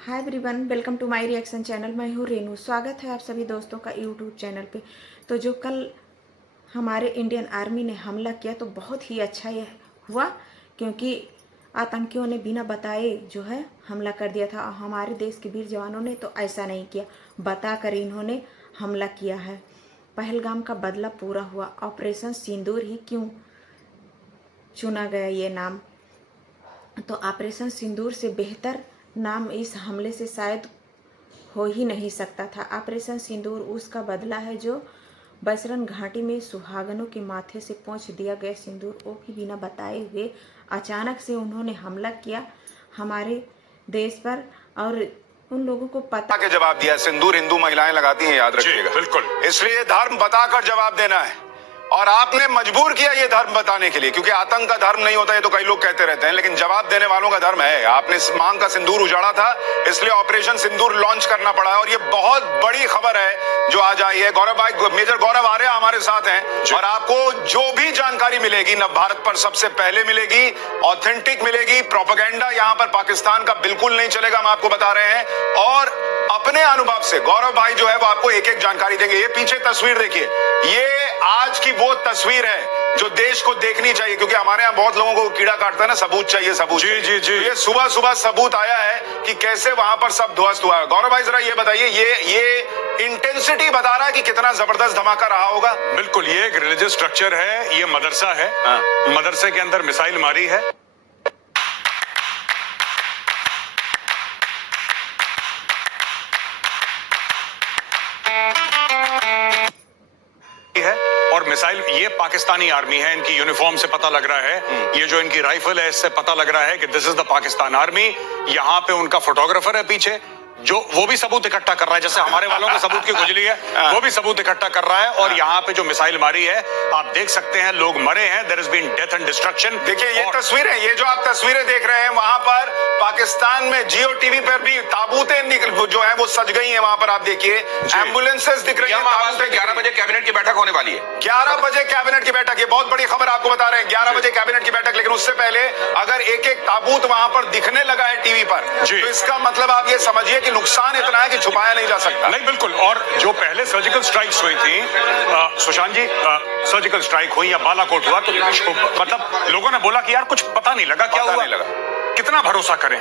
Hi everyone, welcome to my reaction channel. मैं हूँ रेनू। स्वागत है आप सभी दोस्तों का यूट्यूब चैनल पे। तो जो कल हमारे इंडियन आर्मी ने हमला किया तो बहुत ही अच्छा ये हुआ, क्योंकि आतंकियों ने बिना बताए जो है हमला कर दिया था। हमारे देश के वीर जवानों ने तो ऐसा नहीं किया, बताकर इन्होंने हमला किया है। पहलगाम का बदला पूरा हुआ। ऑपरेशन सिंदूर ही क्यों चुना गया ये नाम? तो ऑपरेशन सिंदूर से बेहतर नाम इस हमले से शायद हो ही नहीं सकता था। ऑपरेशन सिंदूर उसका बदला है जो बसरन घाटी में सुहागनों के माथे से पोंछ दिया गया सिंदूर, वो भी बिना बताए हुए अचानक से उन्होंने हमला किया हमारे देश पर। और उन लोगों को पता के जवाब दिया। सिंदूर हिंदू महिलाएं लगाती हैं, याद रखिएगा। बिल्कुल, इसलिए धर्म बताकर जवाब देना है, और आपने मजबूर किया ये धर्म बताने के लिए, क्योंकि आतंक का धर्म नहीं होता, ये तो कई लोग कहते रहते हैं, लेकिन जवाब देने वालों का धर्म है। आपने मांग का सिंदूर उजाड़ा था, इसलिए ऑपरेशन सिंदूर लॉन्च करना पड़ा है। और ये बहुत बड़ी खबर है जो आज आई है। गौरव भाई, मेजर गौरव आर्य हमारे साथ हैं, और आपको जो भी जानकारी मिलेगी नव भारत पर सबसे पहले मिलेगी, ऑथेंटिक मिलेगी। प्रोपेगेंडा यहाँ पर पाकिस्तान का बिल्कुल नहीं चलेगा, हम आपको बता रहे हैं। और अपने अनुभव से गौरव भाई जो है वो आपको एक एक जानकारी देंगे। ये पीछे तस्वीर देखिए, ये आज की वो तस्वीर है जो देश को देखनी चाहिए, क्योंकि हमारे यहाँ बहुत लोगों को कीड़ा काटता है ना, सबूत चाहिए, सबूत। जी जी जी। ये सुबह सुबह सबूत आया है कि कैसे वहां पर सब ध्वस्त हुआ है। गौरव भाई जरा ये बताइए, ये इंटेंसिटी बता रहा है कि कितना जबरदस्त धमाका रहा होगा। बिल्कुल, ये एक रिलीजियस स्ट्रक्चर है, ये मदरसा है। मदरसे के अंदर मिसाइल मारी है। और मिसाइल, ये पाकिस्तानी आर्मी है, इनकी यूनिफॉर्म से पता लग रहा है। ये जो इनकी राइफल है, इससे पता लग रहा है कि this is the Pakistan army. यहाँ पे उनका फोटोग्राफर है पीछे, जो वो भी सबूत इकट्ठा कर रहा है, जैसे हमारे वालों को सबूत की खुजली है, वो भी सबूत इकट्ठा कर रहा है। और यहाँ पे जो मिसाइल मारी है, आप देख सकते हैं, लोग मरे हैं। There is been death and destruction. देखिए ये तस्वीरें, ये जो आप तस्वीरें देख रहे हैं, वहां पर पाकिस्तान में जियो टीवी पर भी ताबूतें जो है वो सज गई हैं। वहां पर आप देखिए एम्बुलेंसेस दिख रही है। 11 बजे कैबिनेट की बैठक होने वाली है। 11 बजे कैबिनेट की बैठक, ये बहुत बड़ी खबर आपको बता रहे हैं। 11 बजे कैबिनेट की बैठक, लेकिन उससे पहले अगर एक एक ताबूत वहां पर दिखने लगा है टीवी पर, तो इसका मतलब आप ये समझिए कि नुकसान इतना है कि छुपाया नहीं जा सकता। नहीं, बिल्कुल। और जो पहले सर्जिकल स्ट्राइक्स हुई थी, सुशांत जी, सर्जिकल स्ट्राइक हुई या बालाकोट हुआ, तो मतलब लोगों ने बोला कि यार कुछ पता नहीं लगा, क्या हुआ, कितना भरोसा करें।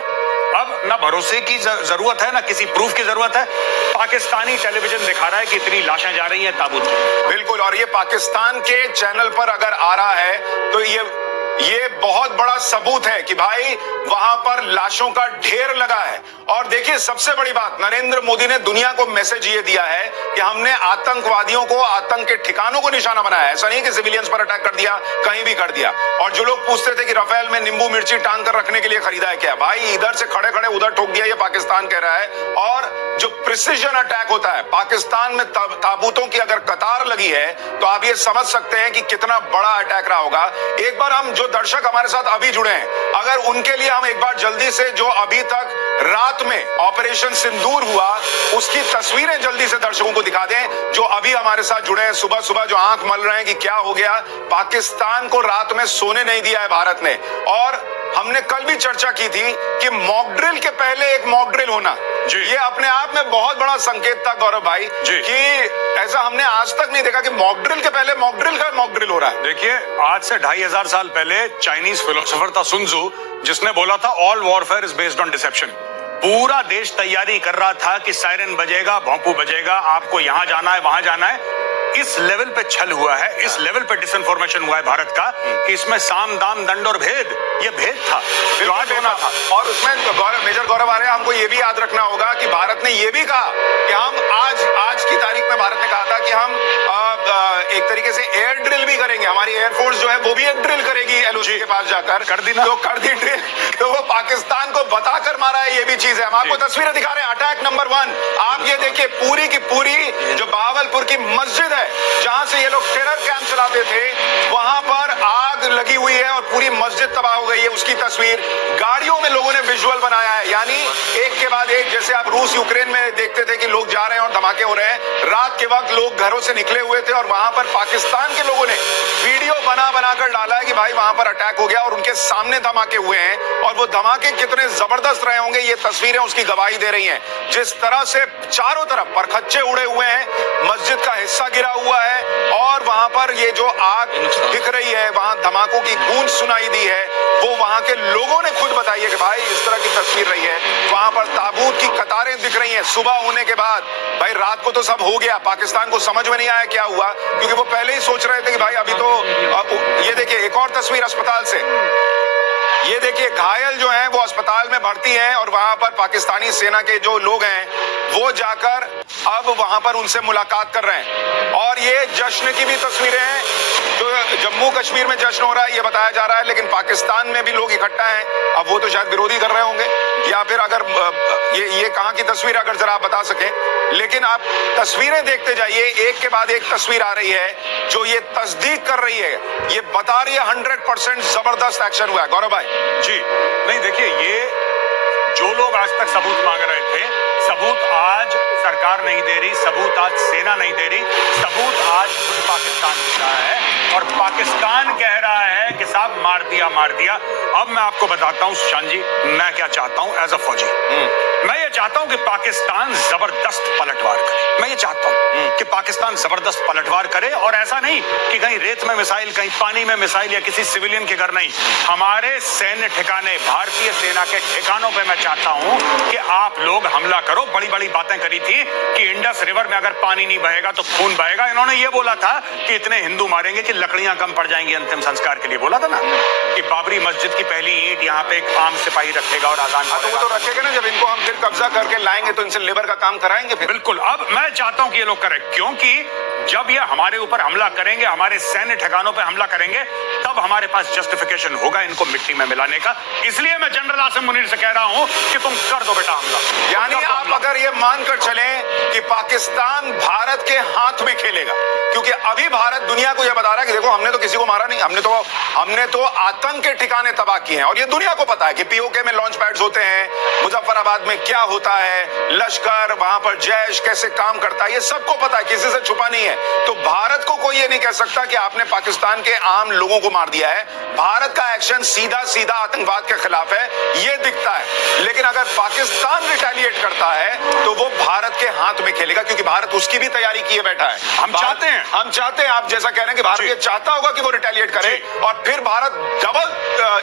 अब ना भरोसे की जरूरत है, ना किसी प्रूफ की जरूरत है। पाकिस्तानी टेलीविजन दिखा रहा है कि इतनी लाशें जा रही हैं ताबूत में। बिल्कुल, और ये पाकिस्तान के चैनल पर अगर आ रहा है तो ये बहुत बड़ा सबूत है कि भाई वहां पर लाशों का ढेर लगा है। और देखिए सबसे बड़ी बात, नरेंद्र मोदी ने दुनिया को मैसेज ये दिया है कि हमने आतंकवादियों को, आतंक के ठिकानों को निशाना बनाया है। ऐसा नहीं कि सिविलियंस पर अटैक कर दिया, कहीं भी कर दिया। और जो लोग पूछते थे कि राफेल में नींबू मिर्ची टांग कर रखने के लिए खरीदा है क्या, भाई इधर से खड़े खड़े उधर ठोक दिया, ये पाकिस्तान कह रहा है। और जो प्रिसिजन अटैक होता है, पाकिस्तान में ताबूतों की अगर कतार लगी है, तो आप ये समझ सकते हैं कि कितना बड़ा अटैक रहा होगा। एक बार हम, जो दर्शक हमारे साथ अभी जुड़े हैं, अगर उनके लिए हम एक बार जल्दी से, जो अभी तक रात में ऑपरेशन सिंदूर हुआ उसकी तस्वीरें जल्दी से दर्शकों को दिखा दें, जो अभी हमारे साथ जुड़े हैं, सुबह सुबह जो आंख मल रहे हैं कि क्या हो गया। पाकिस्तान को रात में सोने नहीं दिया है भारत ने। और हमने कल भी चर्चा की थी कि मॉक ड्रिल के पहले एक मॉक ड्रिल होना, ये अपने आप में बहुत बड़ा संकेत था गौरव भाई, कि ऐसा हमने आज तक नहीं देखा कि मॉक ड्रिल के पहले मॉक ड्रिल हो रहा है। देखिए, आज से 2500 साल पहले चाइनीज फिलोसोफर था सुन त्सू, जिसने बोला था all warfare is based on deception. पूरा देश तैयारी कर रहा था कि सायरन बजेगा, भोंपू बजेगा, आपको यहां जाना है, वहां जाना है। इस लेवल पे छल हुआ है, इस लेवल पे डिसइंफॉर्मेशन हुआ है भारत का, कि इसमें साम दाम दंड और भेद, ये भेद था जो आज होना था। और उसमें मेजर गौरव आर्य, हमको ये भी याद रखना होगा कि भारत ने ये भी कहा कि हम आज की तारीख में भारत ने कहा था कि हम एक तरीके से एयर ड्रिल भी करेंगे। हमारी एयरफोर्स जो है वो भी एक ड्रिल करेगी एलओसी के पास जाकर, कर दी ड्रिल। तो वो पाकिस्तान को बताकर मारा है, ये भी चीज है। हम आपको तस्वीरें दिखा रहे हैं। अटैक नंबर 1 आप ये देखिए, पूरी की पूरी जो बावलपुर की मस्जिद है, जहां से ये लोग टेरर कैंप चलाते थे, वहां पर आग लगी हुई है और पूरी मस्जिद तबाह हो गई है। उसकी तस्वीर गाड़ियों में लोगों ने विजुअल बनाया है, यानी एक के बाद एक, जैसे आप रूस यूक्रेन में देखते थे कि लोग जा रहे हैं और धमाके हो रहे हैं। रात के वक्त लोग घरों से निकले हुए थे और वहां पर पाकिस्तान के लोगों ने वीडियो बनाकर डाला है कि भाई वहां पर अटैक हो गया और उनके सामने धमाके हुए हैं और वो धमाके कितने जबरदस्त रहे होंगे ये तस्वीरें उसकी गवाही दे रही हैं। जिस तरह से चारों तरफ परखच्चे उड़े हुए हैं, मस्जिद का हिस्सा गिरा हुआ है और वहां पर ये जो आग दिख रही है, वहां धमाकों की गूंज सुनाई दी है, वो वहां के लोगों ने खुद बताई है कि भाई इस तरह की तस्वीर रही है। वहां पर ताबूत की कतारें दिख रही हैं सुबह होने के बाद। भाई रात को तो सब हो गया, पाकिस्तान को समझ में नहीं आया क्या हुआ, क्योंकि वो पहले ही सोच रहे थे कि भाई अभी तो ये देखिए एक और तस्वीर अस्पताल से, ये देखिए घायल जो हैं वो अस्पताल में भर्ती हैं और वहां पर पाकिस्तानी सेना के जो लोग हैं वो जाकर अब वहां पर उनसे मुलाकात कर रहे हैं। और ये जश्न की भी तस्वीरें हैं, जो जम्मू कश्मीर में जश्न हो रहा है ये बताया जा रहा है, लेकिन पाकिस्तान में भी लोग इकट्ठा हैं। अब वो तो शायद विरोधी कर रहे होंगे या फिर अगर ये कहां की तस्वीर अगर जरा आप बता सकें, लेकिन आप तस्वीरें देखते जाइए, एक के बाद एक तस्वीर आ रही है जो ये तस्दीक कर रही है, ये बता रही है 100% जबरदस्त एक्शन हुआ है। गौरव भाई जी नहीं, देखिए ये जो लोग आज तक सबूत मांग रहे थे, सबूत आज सरकार नहीं दे रही, सबूत आज सेना नहीं दे रही, सबूत आज खुद पाकिस्तान दे रहा है और पाकिस्तान कह रहा है कि साहब मार दिया मार दिया। अब मैं आपको बताता हूं शान जी, मैं क्या चाहता हूं एज अ फौजी। मैं ये चाहता हूं कि पाकिस्तान जबरदस्त पलटवार करे। मैं ये चाहता हूं कि पाकिस्तान जबरदस्त पलटवार करे और ऐसा नहीं कि कहीं रेत में मिसाइल, कहीं पानी में मिसाइल या किसी सिविलियन के घर नहीं, हमारे सैन्य ठिकाने, भारतीय सेना के ठिकानों पे मैं चाहता हूं कि आप लोग हमला करो। बड़ी बड़ी बातें करी थी कि इंडस रिवर में अगर पानी नहीं बहेगा तो खून बहेगा। इन्होंने ये बोला था कि इतने हिंदू मारेंगे कि लकड़ियां कम पड़ जाएंगी अंतिम संस्कार के लिए, बोला था ना कि बाबरी मस्जिद की पहली ईंट यहाँ पे एक आम सिपाही रखेगा और आजान तो वो तो रखेगा ना, जब इनको हम फिर कब्जा करके लाएंगे तो इनसे लेबर का काम कराएंगे फिर। बिल्कुल, अब मैं चाहता हूं कि ये लोग करें, क्योंकि जब ये हमारे ऊपर हमला करेंगे, हमारे सैन्य ठिकानों पे हमला करेंगे, तब हमारे पास जस्टिफिकेशन होगा इनको मिट्टी में मिलाने का। इसलिए मैं जनरल आसिम मुनीर से कह रहा हूं कि तुम कर दो बेटा हमला। यानी आप अगर ये मानकर चलें कि पाकिस्तान भारत के हाथ में खेलेगा, क्योंकि अभी भारत दुनिया को यह बता रहा है कि देखो हमने तो किसी को मारा नहीं, हमने तो आतंक के ठिकाने तबाह किए हैं। और ये दुनिया को पता है कि पीओके में लॉन्च पैड्स होते हैं, मुजफ्फराबाद में क्या होता है, लश्कर, वहां पर जैश कैसे काम करता है, ये सबको पता है, किसी से छुपा नहीं है। तो भारत को कोई ये नहीं कह सकता कि आपने पाकिस्तान के आम लोगों को मार दिया है। भारत का एक्शन सीधा सीधा आतंकवाद के खिलाफ है, ये दिखता है। लेकिन अगर पाकिस्तान रिटेलिएट करता है तो वो भारत के हाथ में खेलेगा, क्योंकि भारत उसकी भी तैयारी किए बैठा है। हम चाहते हैं, आप जैसा कह रहे हैं कि भारत ये चाहता होगा कि वो रिटेलिएट करे और फिर भारत डबल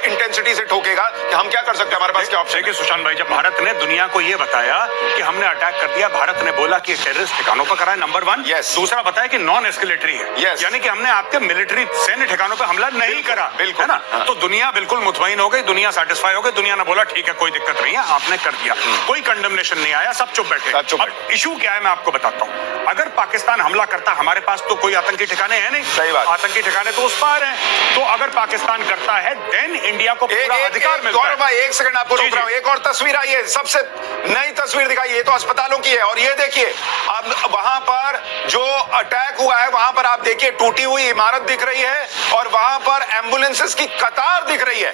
इंटेंसिटी से ठोकेगा कि हम क्या कर सकते हैं, हमारे पास क्या ऑप्शन है। सुशांत भाई, जब भारत ने दुनिया को यह बताया कि हमने अटैक कर दिया, भारत ने बोला कि टेररिस्ट ठिकानों पर करा है, नंबर 1। दूसरा बताया कि नॉन एस्केलेटरी है, यानी कि हमने आपके मिलिट्री सैन्य ठिकानों पर हमला नहीं करा, है ना। तो दुनिया बिल्कुल मुतमईन हो गई, दुनिया सेटिस्फाई हो गई, दुनिया ने बोला ठीक है कोई दिक्कत नहीं है, आपने कर दिया, कोई कंडेमनेशन नहीं आया, सब चुप बैठे। अब इशू क्या है मैं आपको बताता हूं। अगर पाकिस्तान हमला करता, हमारे पास तो कोई आतंकी ठिकाने हैं नहीं, सही बात, आतंकी ठिकाने तो उस पार हैं। तो अगर पाकिस्तान करता है देन इंडिया को पूरा अधिकार मिलता है। गौरव भाई एक सेकंड आपको रोक रहा हूं, एक और तस्वीर आई है, सबसे नई तस्वीर दिखाई, ये तो अस्पतालों की है और ये देखिए अब वहां पर जो अटैक हुआ है वहां पर आप देखिए टूटी हुई इमारत दिख रही है और वहां पर एम्बुलेंसेस की कतार दिख रही है।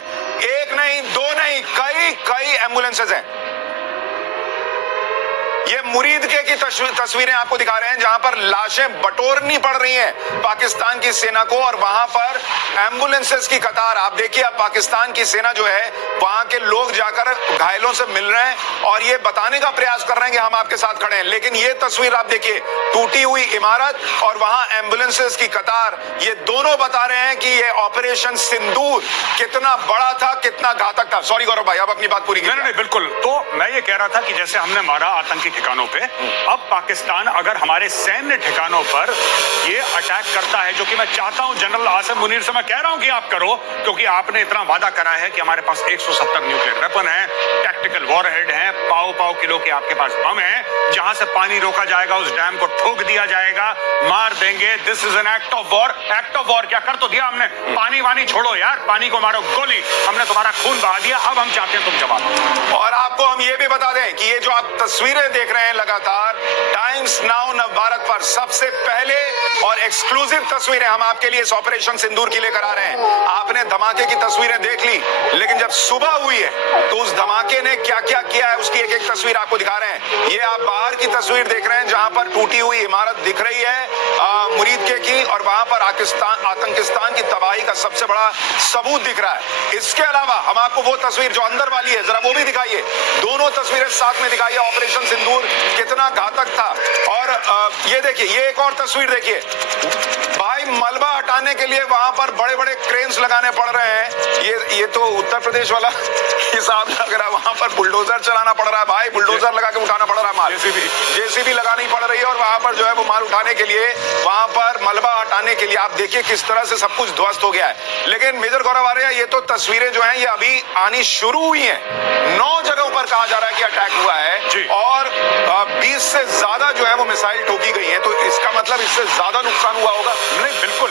एक नहीं, दो नहीं, कई एम्बुलेंसेस हैं। ये मुरीदके की तस्वीरें आपको दिखा रहे हैं जहां पर लाशें बटोरनी पड़ रही हैं पाकिस्तान की सेना को और वहां पर एम्बुलेंसेस की कतार। आप देखिए अब पाकिस्तान की सेना जो है वहां के लोग जाकर घायलों से मिल रहे हैं और ये बताने का प्रयास कर रहे हैं कि हम आपके साथ खड़े हैं। लेकिन ये तस्वीर आप देखिए, टूटी हुई इमारत और वहां एम्बुलेंसेस की कतार, ये दोनों बता रहे हैं कि ये ऑपरेशन सिंदूर कितना बड़ा था, कितना घातक था। सॉरी गौरव भाई, अब अपनी बात पूरी कीजिए। नहीं, बिल्कुल। तो मैं ये कह रहा था कि जैसे हमने मारा आतंकी ठिकानों पे, अब पाकिस्तान अगर हमारे सैन्य ठिकानों पर ये अटैक करता है, जो कि मैं चाहता हूं जनरल आसिम मुनीर से मैं कह रहा हूं कि आप करो, क्योंकि आपने इतना वादा करा है कि हमारे पास 170 न्यूक्लियर वेपन है, टैक्टिकल वॉरहेड है, पाव किलो के आपके पास बम है, जहां से पानी रोका जाएगा उस डैम को ठोक दिया जाएगा, मार देंगे। This is an act of war. Act of war क्या कर तो दिया हमने, पानी वानी छोड़ो यार, पानी को मारो गोली, हमने तुम्हारा खून बहा दिया, अब हम चाहते हैं तुम जवाब। और आपको हम ये भी बता दें कि ये जो आप तस्वीरें देख रहे हैं लगातार टाइम्स नाउ नव भारत पर सबसे पहले और एक्सक्लूसिव तस्वीरें हम आपके लिए इस ऑपरेशन सिंदूर की लेकर आ रहे हैं। आपने धमाके की तस्वीरें देख ली, लेकिन जब सुबह हुई है तो उस धमाके ने क्या क्या किया है उसकी एक एक एक तस्वीर आपको दिखा रहे हैं। ये आप बाहर की तस्वीर देख रहे हैं जहां पर टूटी हुई इमारत दिख रही है मुरीद के की, और वहां पर आतंकिस्तान की तबाही का सबसे बड़ा सबूत दिख रहा है। इसके अलावा हम आपको वो तस्वीर जो अंदर वाली है जरा वो भी दिखाइए, दोनों तस्वीरें साथ में दिखाइए। ऑपरेशन सिंदूर कितना घातक था। और ये देखिए, ये एक और तस्वीर देखिए भाई, मलबा हटाने के लिए वहां पर बड़े बड़े क्रेन्स लगाने पड़ रहे हैं। ये तो उत्तर प्रदेश वाला हिसाब लग रहा है, वहां पर बुलडोजर चलाना पड़ रहा है भाई, बुलडोजर लगा के उठाना पड़ रहा है माल, जेसीबी लगानी पड़ रही है, और वहां पर जो है वो माल उठाने के लिए, वहां पर मलबा हटाने के लिए आप देखिए किस तरह से सब कुछ ध्वस्त हो गया है। लेकिन मेजर गौरव आर्या, ये तो तस्वीरें जो हैं ये अभी आनी शुरू हुई हैं। 9 जगहों पर कहा जा रहा है कि अटैक हुआ है और 20 से ज्यादा जो है वो मिसाइल ठोकी गई है, तो इसका मतलब इससे ज्यादा नुकसान हुआ होगा। नहीं, बिल्कुल।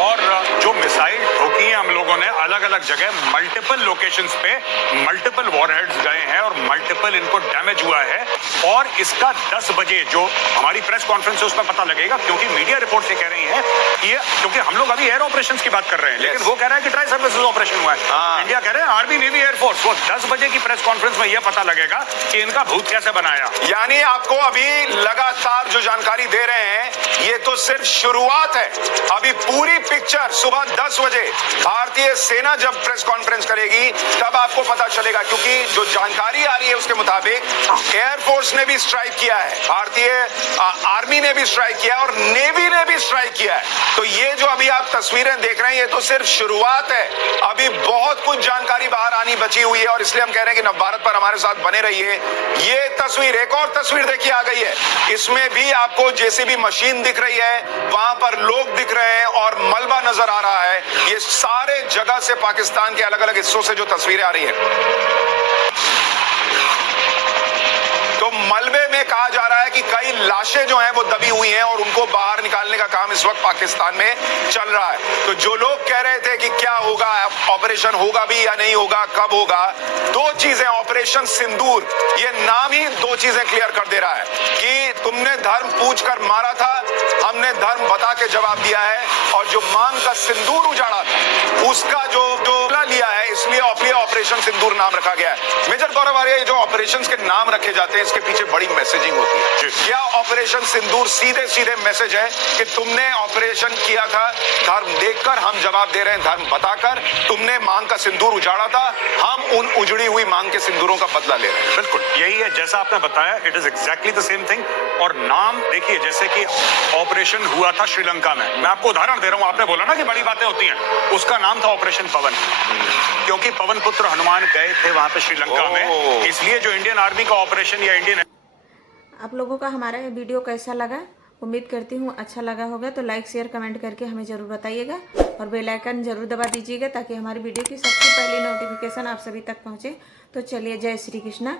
और जो मिसाइल ठोकी है हम लोगों ने अलग अलग जगह, मल्टीपल लोकेशंस पे मल्टीपल वॉरहेड्स गए हैं और मल्टीपल इनको डैमेज हुआ है। और इसका 10 बजे जो हमारी प्रेस कॉन्फ्रेंस है उसमें पता लगेगा, क्योंकि मीडिया रिपोर्ट से कह रही है कि क्योंकि हम लोग अभी एयर ऑपरेशंस की बात कर रहे हैं, लेकिन वो कह रहा है कि ट्राई सर्विसेज ऑपरेशन हुआ है। इंडिया कह रहे हैं आर्मी, नेवी, एयरफोर्स। वो 10 बजे की प्रेस कॉन्फ्रेंस में यह पता लगेगा कि इनका भूत कैसे बनाया। यानी आपको अभी लगातार जो जानकारी दे रहे हैं ये तो सिर्फ शुरुआत है। अभी पूरी पिक्चर सुबह 10 बजे भारतीय सेना जब प्रेस कॉन्फ्रेंस करेगी तब आपको पता चलेगा, क्योंकि जो जानकारी आ रही है उसके मुताबिक एयरफोर्स ने भी स्ट्राइक किया है, भारतीय आर्मी ने भी स्ट्राइक किया और नेवी ने भी स्ट्राइक किया है। तो ये जो अभी आप तस्वीरें देख रहे हैं ये तो सिर्फ शुरुआत है, अभी बहुत कुछ जानकारी बाहर आनी बची हुई है, और इसलिए हम कह रहे हैं कि नवभारत पर हमारे साथ बने रहिए। ये तस्वीर, एक और तस्वीर देखिए आ गई है, इसमें भी आपको जेसीबी मशीन दिख रही है, वहां पर लोग दिख रहे हैं और मलबा नजर आ रहा है। ये सारे जगह से पाकिस्तान के अलग अलग हिस्सों से जो तस्वीरें आ रही है, तो मलबे में कहा जा रहा है कि कई लाशें जो हैं वो दबी हुई हैं और उनको बाहर निकालने का काम इस वक्त पाकिस्तान में चल रहा है। तो जो लोग कह रहे थे कि क्या होगा, ऑपरेशन होगा भी या नहीं होगा, कब होगा, 2 चीजें, ऑपरेशन सिंदूर, ये नाम ही 2 चीजें क्लियर कर दे रहा है कि तुमने धर्म पूछ कर मारा था, हमने धर्म बता के जवाब दिया है, और जो मांग का सिंदूर उजाड़ा था उसका जो लिया है, इसलिए ऑपरेशन सिंदूर नाम रखा गया है। मेजर गौरव आर्या, ये जो ऑपरेशन के नाम रखे जाते हैं इसके पीछे बड़ी मैसेजिंग होती है। क्या ऑपरेशन सिंदूर सीधे सीधे मैसेज है कि तुमने ऑपरेशन किया था, धर्म देखकर हम जवाब दे रहे हैं, धर्म बताकर तुमने मांग का सिंदूर उजाड़ा था, हम उन उजड़ी हुई मांग के सिंदूरों का बदला ले रहे हैं। बिल्कुल यही है जैसा आपने बताया, it is exactly the same thing. और नाम देखिए, जैसे कि ऑपरेशन हुआ था श्रीलंका में, मैं आपको उदाहरण दे रहा हूं, आपने बोला ना कि बड़ी बातें होती हैं, उसका नाम था ऑपरेशन पवन, क्योंकि पवन पुत्र हनुमान गए थे वहां पे श्रीलंका में, इसलिए जो इंडियन आर्मी का ऑपरेशन या इंडियन। आप लोगों का हमारा ये वीडियो कैसा लगा, उम्मीद करती हूँ अच्छा लगा होगा, तो लाइक शेयर कमेंट करके हमें ज़रूर बताइएगा और बेल आइकन ज़रूर दबा दीजिएगा ताकि हमारी वीडियो की सबसे पहली नोटिफिकेशन आप सभी तक पहुँचे। तो चलिए, जय श्री कृष्णा।